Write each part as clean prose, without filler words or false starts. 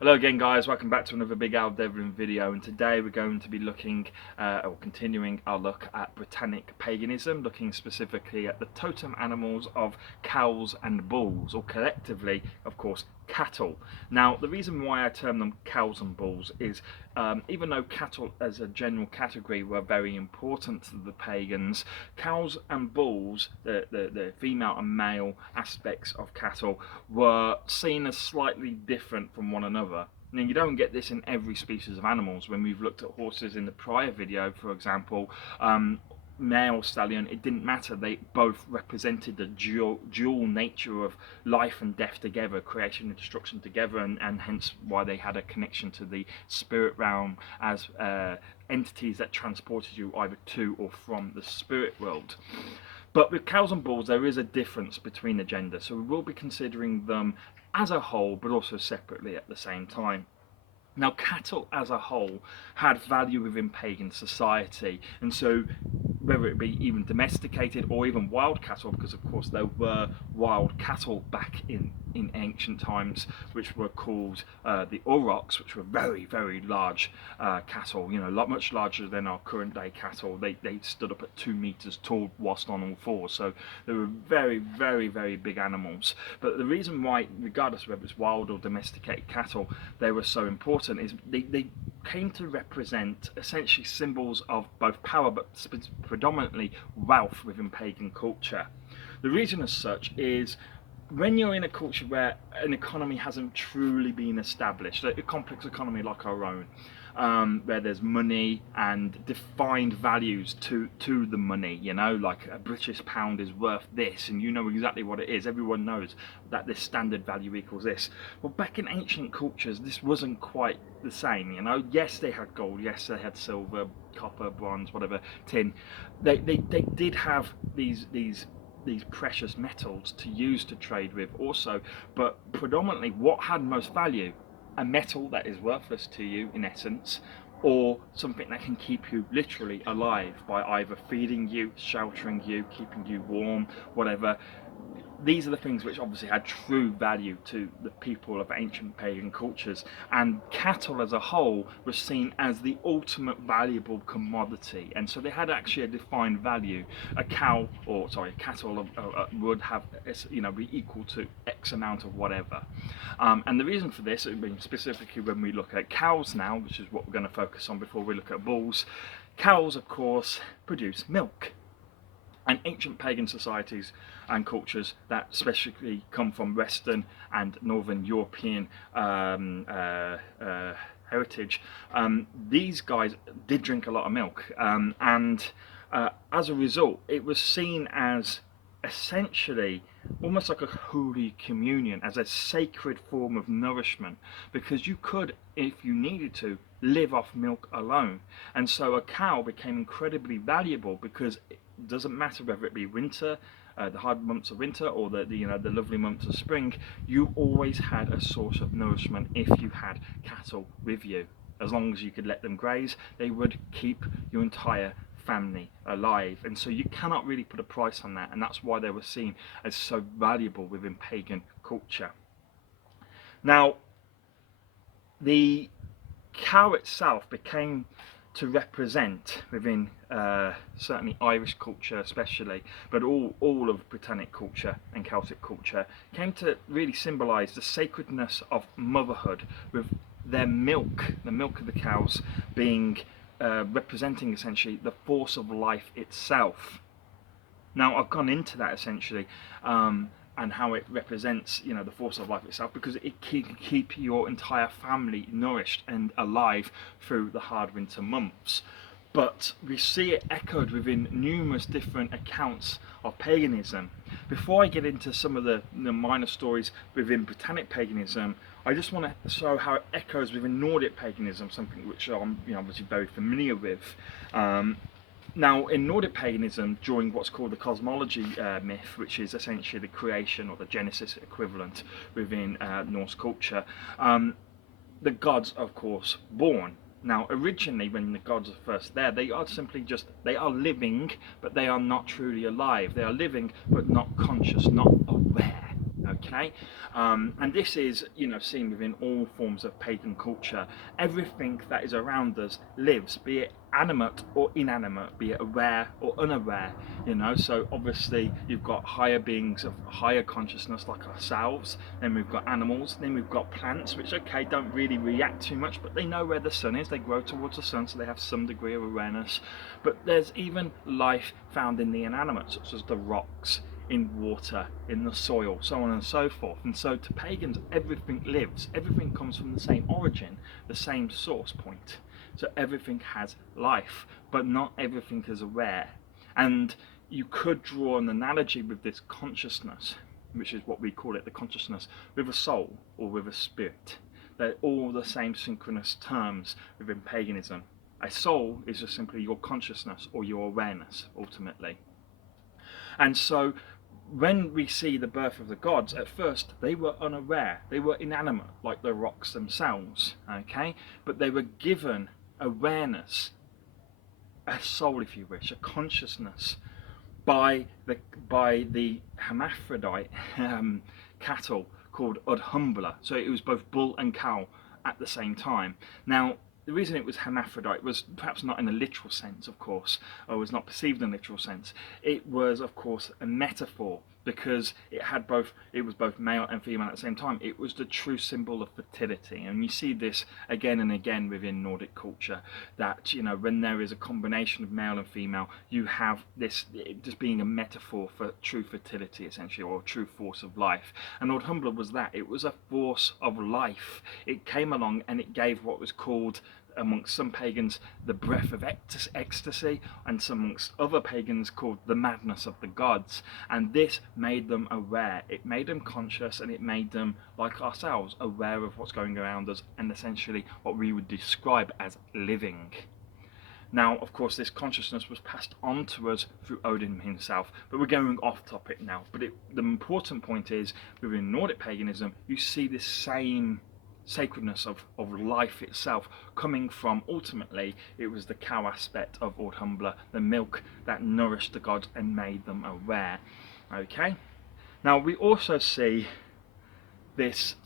Hello again guys, welcome back to another Big Al Devlin video, and today we're going to be looking or continuing our look at Britannic paganism, looking specifically at the totem animals of cows and bulls, or collectively of course cattle. Now the reason why I term them cows and bulls is even though cattle as a general category were very important to the pagans, cows and bulls, the female and male aspects of cattle, were seen as slightly different from one another. Now you don't get this in every species of animals. When we've looked at horses in the prior video, for example, male stallion, it didn't matter, they both represented the dual nature of life and death together, creation and destruction together, and hence why they had a connection to the spirit realm as entities that transported you either to or from the spirit world. But with cows and bulls there is a difference between the genders, so we will be considering them as a whole but also separately at the same time. Now, cattle as a whole had value within pagan society, and so whether it be even domesticated or even wild cattle, because of course there were wild cattle back in ancient times, which were called the aurochs, which were very, very large cattle, you know, much larger than our current day cattle. They stood up at 2 meters tall whilst on all fours, so they were very, very, very big animals. But the reason why, regardless of whether it's wild or domesticated cattle, they were so important is they came to represent essentially symbols of both power but predominantly wealth within pagan culture. The reason as such is when you're in a culture where an economy hasn't truly been established, a complex economy like our own, where there's money and defined values to the money, you know, like a British pound is worth this, and you know exactly what it is. Everyone knows that this standard value equals this. Well, back in ancient cultures, this wasn't quite the same, you know. Yes, they had gold, yes, they had silver, copper, bronze, whatever, tin. They did have these precious metals to use to trade with also, but predominantly what had most value? A metal that is worthless to you in essence, or something that can keep you literally alive by either feeding you, sheltering you, keeping you warm, whatever. These are the things which obviously had true value to the people of ancient pagan cultures, and cattle as a whole was seen as the ultimate valuable commodity, and so they had actually a defined value. A cow, or sorry, a cattle would have, you know, be equal to X amount of whatever. And the reason for this, I mean, specifically when we look at cows now, which is what we're going to focus on before we look at bulls, cows of course produce milk. And ancient pagan societies and cultures that specifically come from Western and Northern European heritage, these guys did drink a lot of milk, and as a result it was seen as essentially almost like a holy communion, as a sacred form of nourishment, because you could, if you needed to, live off milk alone. And so a cow became incredibly valuable because it doesn't matter whether it be winter, the hard months of winter, or the lovely months of spring, you always had a source of nourishment if you had cattle with you. As long as you could let them graze, they would keep your entire family alive, and so you cannot really put a price on that, and that's why they were seen as so valuable within pagan culture. Now, the cow itself became to represent within certainly Irish culture especially, but all of Britannic culture and Celtic culture, came to really symbolise the sacredness of motherhood, with their milk, the milk of the cows, being representing essentially the force of life itself. Now I've gone into that essentially, and how it represents, you know, the force of life itself, because it can keep your entire family nourished and alive through the hard winter months. But we see it echoed within numerous different accounts of paganism. Before I get into some of the minor stories within Britannic paganism, I just want to show how it echoes within Nordic paganism, something which I'm, you know, obviously very familiar with. Now, in Nordic paganism, during what's called the cosmology myth, which is essentially the creation or the Genesis equivalent within Norse culture, the gods, of course, born. Now, originally, when the gods are first there, they are simply just, they are living, but they are not truly alive. They are living, but not conscious, not aware. Okay, and this is, seen within all forms of pagan culture. Everything that is around us lives, be it animate or inanimate, be it aware or unaware. So obviously you've got higher beings of higher consciousness like ourselves, then we've got animals, then we've got plants, which don't really react too much, but they know where the sun is, they grow towards the sun, so they have some degree of awareness. But there's even life found in the inanimate, such as the rocks, in water, in the soil, so on and so forth. And so to pagans, everything lives, everything comes from the same origin, the same source point. So everything has life, but not everything is aware. And you could draw an analogy with this consciousness, which is what we call it, the consciousness, with a soul or with a spirit. They're all the same synchronous terms within paganism. A soul is just simply your consciousness or your awareness, ultimately. And so when we see the birth of the gods, at first they were unaware, they were inanimate like the rocks themselves, okay? But they were given awareness, a soul if you wish, a consciousness, by the hermaphrodite cattle called Udhumbla. So it was both bull and cow at the same time. Now, the reason it was hermaphrodite was perhaps not in a literal sense, of course, or was not perceived in a literal sense. It was, of course, a metaphor, because it was both male and female at the same time. It was the true symbol of fertility, and you see this again and again within Nordic culture, that when there is a combination of male and female, you have this just being a metaphor for true fertility, essentially, or true force of life. And Northumbria was that. It was a force of life. It came along and it gave what was called, amongst some pagans, the breath of ecstasy, and amongst other pagans called the madness of the gods. And this made them aware, it made them conscious, and it made them, like ourselves, aware of what's going around us, and essentially what we would describe as living. Now, of course, this consciousness was passed on to us through Odin himself, but we're going off topic now. But the important point is, within Nordic paganism, you see this same sacredness of life itself coming from, ultimately, it was the cow aspect of Udhumbla, the milk that nourished the gods and made them aware. Okay? Now, we also see this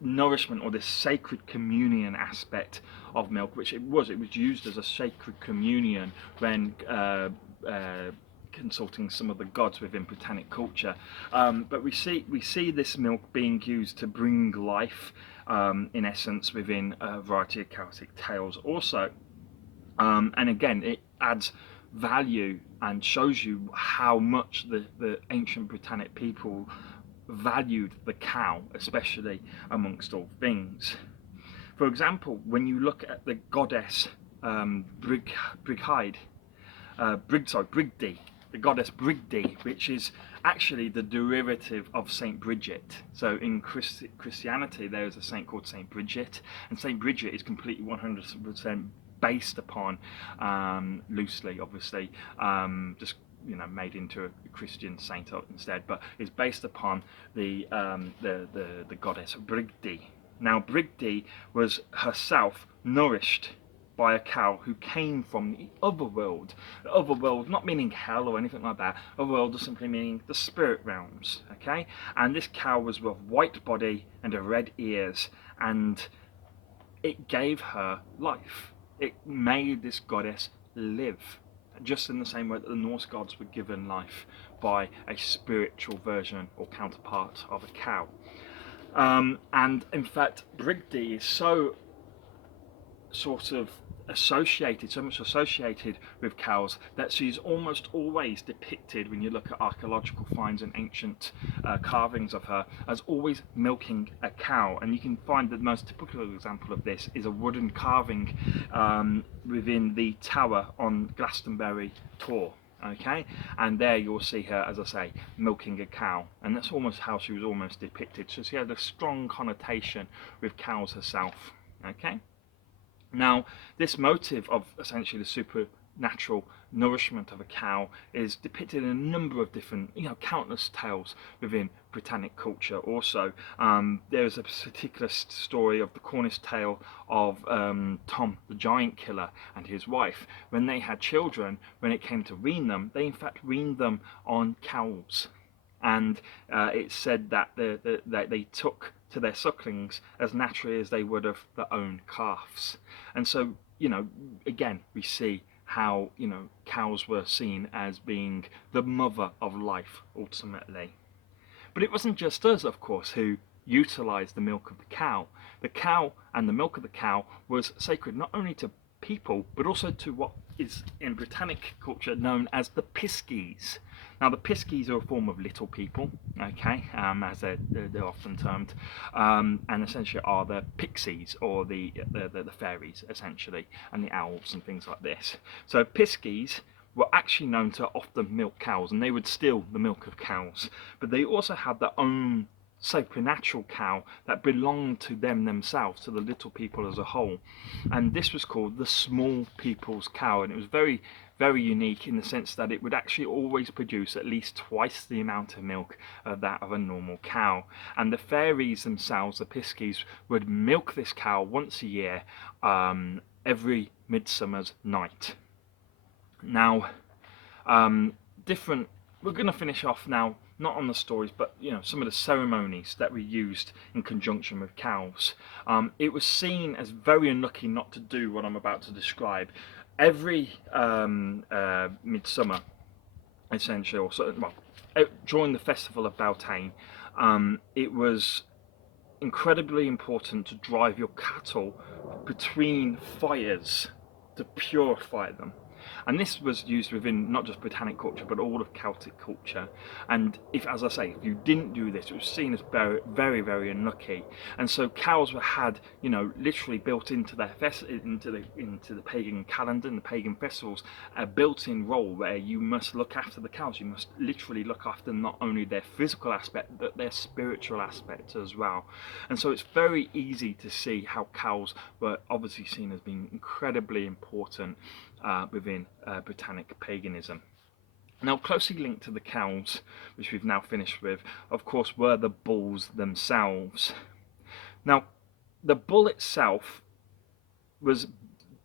nourishment, or this sacred communion aspect of milk, which it was used as a sacred communion when consulting some of the gods within Britannic culture. But we see this milk being used to bring life, in essence, within a variety of Celtic tales also. And again, it adds value and shows you how much the ancient Britannic people valued the cow, especially amongst all things. For example, when you look at the goddess Brigdi, the goddess Brigdi, which is actually the derivative of Saint Bridget. So in Christianity, there is a saint called Saint Bridget, and Saint Bridget is completely 100% based upon, loosely, obviously, just made into a Christian saint instead, but is based upon the goddess Brigdi. Now, Brigdi was herself nourished by a cow who came from the other world. The other world, not meaning hell or anything like that. Other world is simply meaning the spirit realms. Okay, and this cow was with white body and red ears, and it gave her life. It made this goddess live, just in the same way that the Norse gods were given life by a spiritual version or counterpart of a cow. And in fact, Brigdi is so much associated with cows, that she's almost always depicted, when you look at archaeological finds and ancient carvings of her, as always milking a cow. And you can find the most typical example of this is a wooden carving within the tower on Glastonbury Tor. Okay, and there you'll see her, as I say, milking a cow, and that's almost how she was almost depicted. So she had a strong connotation with cows herself. Okay. Now, this motive of essentially the supernatural nourishment of a cow is depicted in a number of different, countless tales within Britannic culture also. There's a particular story of the Cornish tale of Tom the giant killer and his wife. When they had children, when it came to wean them, they in fact weaned them on cows. and it's said that they took to their sucklings as naturally as they would have their own calves. And so, again, we see how, cows were seen as being the mother of life ultimately. But it wasn't just us, of course, who utilised the milk of the cow. The cow and the milk of the cow was sacred not only to people, but also to what is in Britannic culture known as the piskies. Now, the piskies are a form of little people, okay, as they're often termed, and essentially are the pixies, or the fairies, essentially, and the elves and things like this. So piskies were actually known to often milk cows, and they would steal the milk of cows, but they also had their own supernatural cow that belonged to them themselves, to the little people as a whole, and this was called the small people's cow. And it was very, very unique in the sense that it would actually always produce at least twice the amount of milk of that of a normal cow. And the fairies themselves, the piskies, would milk this cow once a year, every midsummer's night. Now, we're going to finish off now, not on the stories, but some of the ceremonies that were used in conjunction with cows. It was seen as very unlucky not to do what I'm about to describe. Every midsummer, essentially, during the festival of Beltane, it was incredibly important to drive your cattle between fires to purify them. And this was used within not just Britannic culture, but all of Celtic culture. And if you didn't do this, it was seen as very, very, very unlucky. And so cows were had, literally built into their into the pagan calendar and the pagan festivals, a built-in role where you must look after the cows. You must literally look after not only their physical aspect, but their spiritual aspect as well. And so it's very easy to see how cows were obviously seen as being incredibly important within Britannic paganism. Now, closely linked to the cows, which we've now finished with, of course, were the bulls themselves. Now, the bull itself was,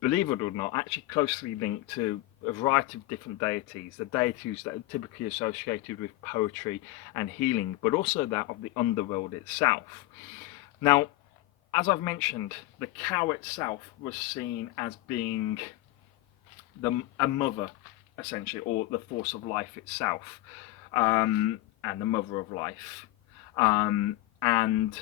believe it or not, actually closely linked to a variety of different deities, the deities that are typically associated with poetry and healing, but also that of the underworld itself. Now, as I've mentioned, the cow itself was seen as being a mother, essentially, or the force of life itself, and the mother of life. And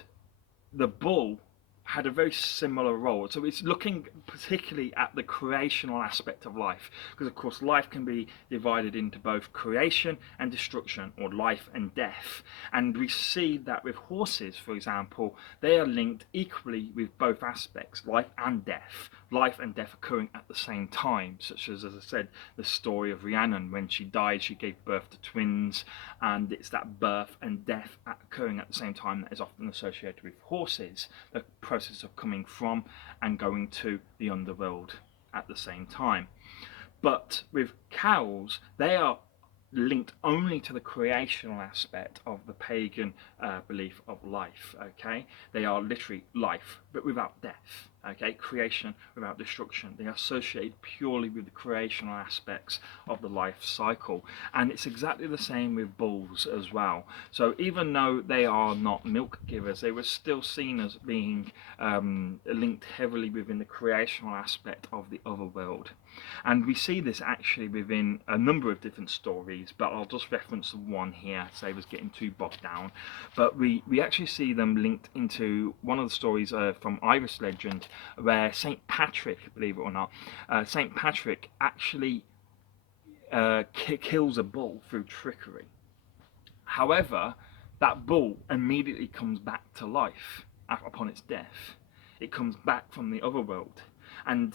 the bull had a very similar role. So it's looking particularly at the creational aspect of life, because of course life can be divided into both creation and destruction, or life and death. And we see that with horses, for example, they are linked equally with both aspects, life and death occurring at the same time, such as I said, the story of Rhiannon. When she died, she gave birth to twins, and it's that birth and death occurring at the same time that is often associated with horses, the process of coming from and going to the underworld at the same time. But with cows, they are linked only to the creational aspect of the pagan belief of life. Okay, they are literally life, but without death. Okay, creation without destruction. They are associated purely with the creational aspects of the life cycle, and it's exactly the same with bulls as well. So even though they are not milk givers, they were still seen as being linked heavily within the creational aspect of the other world. And we see this actually within a number of different stories, but I'll just reference one here, save us getting too bogged down. But we actually see them linked into one of the stories from Irish legend, where St. Patrick, believe it or not, St. Patrick actually kills a bull through trickery. However, that bull immediately comes back to life upon its death. It comes back from the other world. And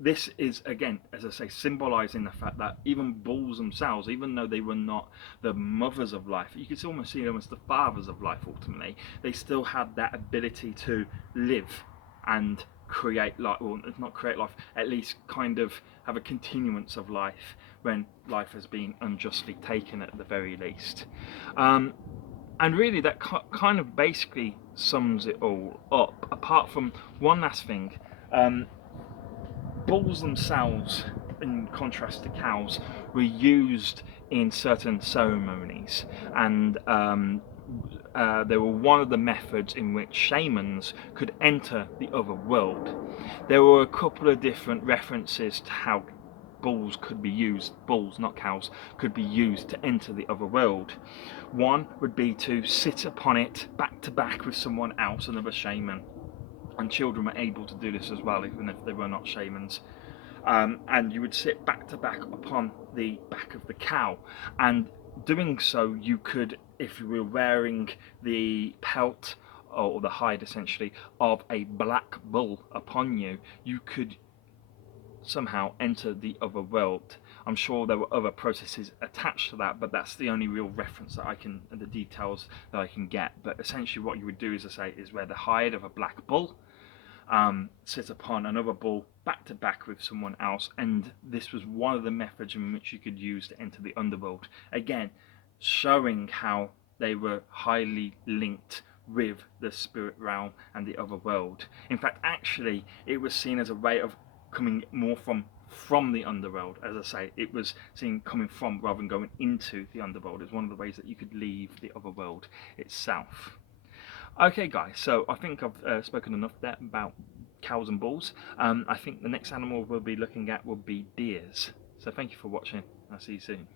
this is, again, as I say, symbolising the fact that even bulls themselves, even though they were not the mothers of life, you could almost see them as the fathers of life ultimately, they still had that ability to live and create life, or not create life, at least kind of have a continuance of life when life has been unjustly taken at the very least. And really that kind of basically sums it all up, apart from one last thing. Bulls themselves, in contrast to cows, were used in certain ceremonies, and they were one of the methods in which shamans could enter the other world. There were a couple of different references to how bulls could be used, bulls, not cows, could be used to enter the other world. One would be to sit upon it back to back with someone else, another shaman, and children were able to do this as well, even if they were not shamans. And you would sit back to back upon the back of the cow, and doing so you could, if you were wearing the pelt or the hide essentially of a black bull upon you, you could somehow enter the other world. I'm sure there were other processes attached to that, but that's the only real reference that I can, and the details that I can get. But essentially what you would do, as I say, is wear the hide of a black bull, sit upon another bull back to back with someone else, and this was one of the methods in which you could use to enter the underworld. Again, showing how they were highly linked with the spirit realm and the other world. In fact, actually, it was seen as a way of coming more from the underworld. As I say, it was seen coming from rather than going into the underworld. It's one of the ways that you could leave the other world itself. Okay guys, so I think I've spoken enough there about cows and bulls. I think the next animal we'll be looking at will be deers. So thank you for watching. I'll see you soon.